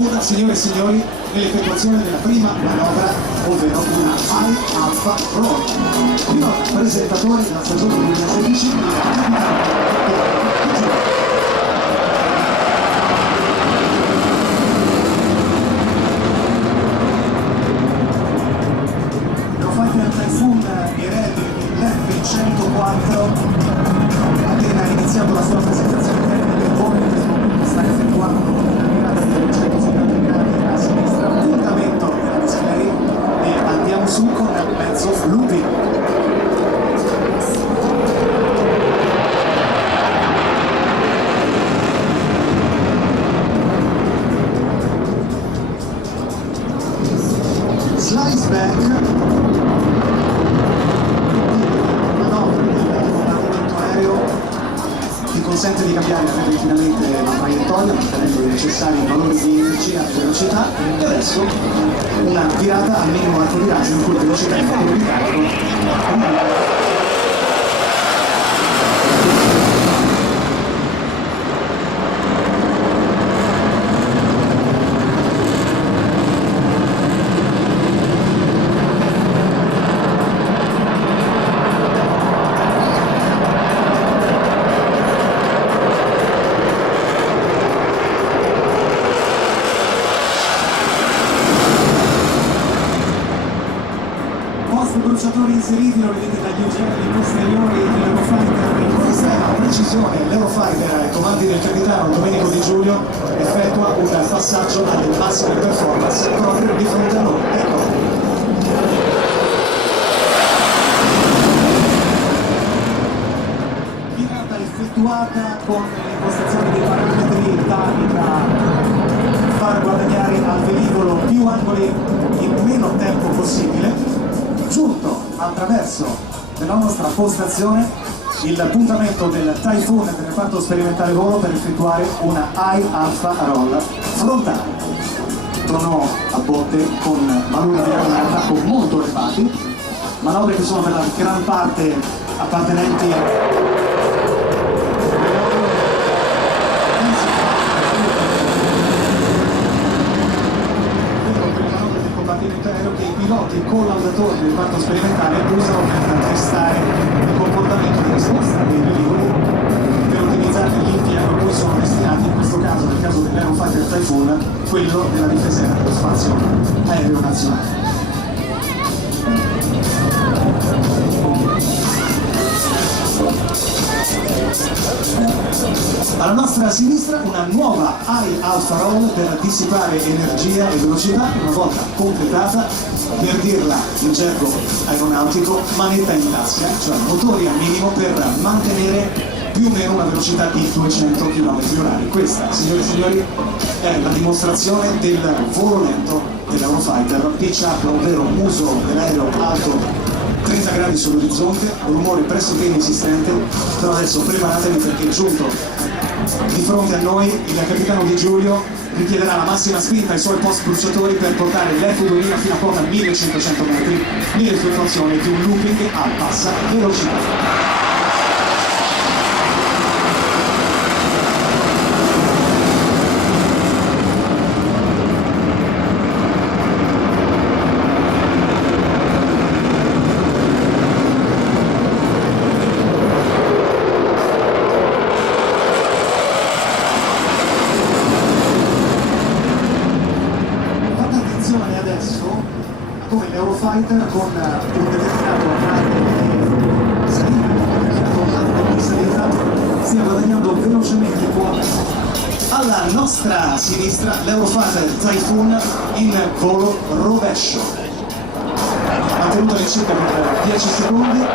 Signore e signori, nell'effettuazione della prima manovra, ovvero una High Alpha Roll. Primo presentatore della stagione 2016 Eurofighter Typhoon erede l'F-104, appena iniziato la sua presentazione nelle ore che sta effettuando una virata di 170 gradi a sinistra, appuntamento della display e andiamo su con mezzo looping. Slice back, manovra del comandamento aereo ti consente di cambiare repentinamente la traiettoria mantenendo i necessari valori di energia e velocità, e adesso una virata al minimo arco di raggio in cui velocità e fattore di carico bruciatori inseriti, lo vedete dagli oggetti posteriori dell'Eurofighter. In questa precisione l'Eurofighter ai comandi del capitano Domenico Di Giulio effettua un passaggio alle massime performance proprio di fronte a noi. Ecco. Virata effettuata con l'impostazione dei parametri tali da far guadagnare al velivolo più angoli in meno tempo possibile. Giunto attraverso la nostra postazione il puntamento del Typhoon del reparto sperimentale volo per effettuare una High Alpha Roll frontale. Tono a botte con valori di attacco molto elevati, manovre che sono per la gran parte appartenenti che i piloti e collaudatori del reparto sperimentale usano per testare il comportamento di risposta dei velivoli per ottimizzare l'impiego a cui sono destinati, in questo caso, nel caso dell'Eurofighter Typhoon, quello della difesa dello spazio aereo nazionale. Alla nostra sinistra una nuova High Alpha Roll per dissipare energia e velocità, una volta completata, per dirla in gergo aeronautico, manetta in tasca, cioè motori al minimo per mantenere più o meno una velocità di 200 km/h. Questa, signore e signori, è la dimostrazione del volo lento dell'Eurofighter, pitch up, ovvero muso dell'aereo alto 30 gradi sull'orizzonte, rumore pressoché inesistente, però adesso preparatevi perché giunto di fronte a noi il capitano Di Giulio richiederà la massima spinta ai suoi post bruciatori per portare l'F2000 fino a quota 1500 metri nell'effettuazione di un looping a bassa velocità. Come l'Eurofighter con un determinato arco di salita stia guadagnando velocemente quota. Alla nostra sinistra l'Eurofighter Typhoon in volo rovescio, mantenuto nel circa per 10 secondi.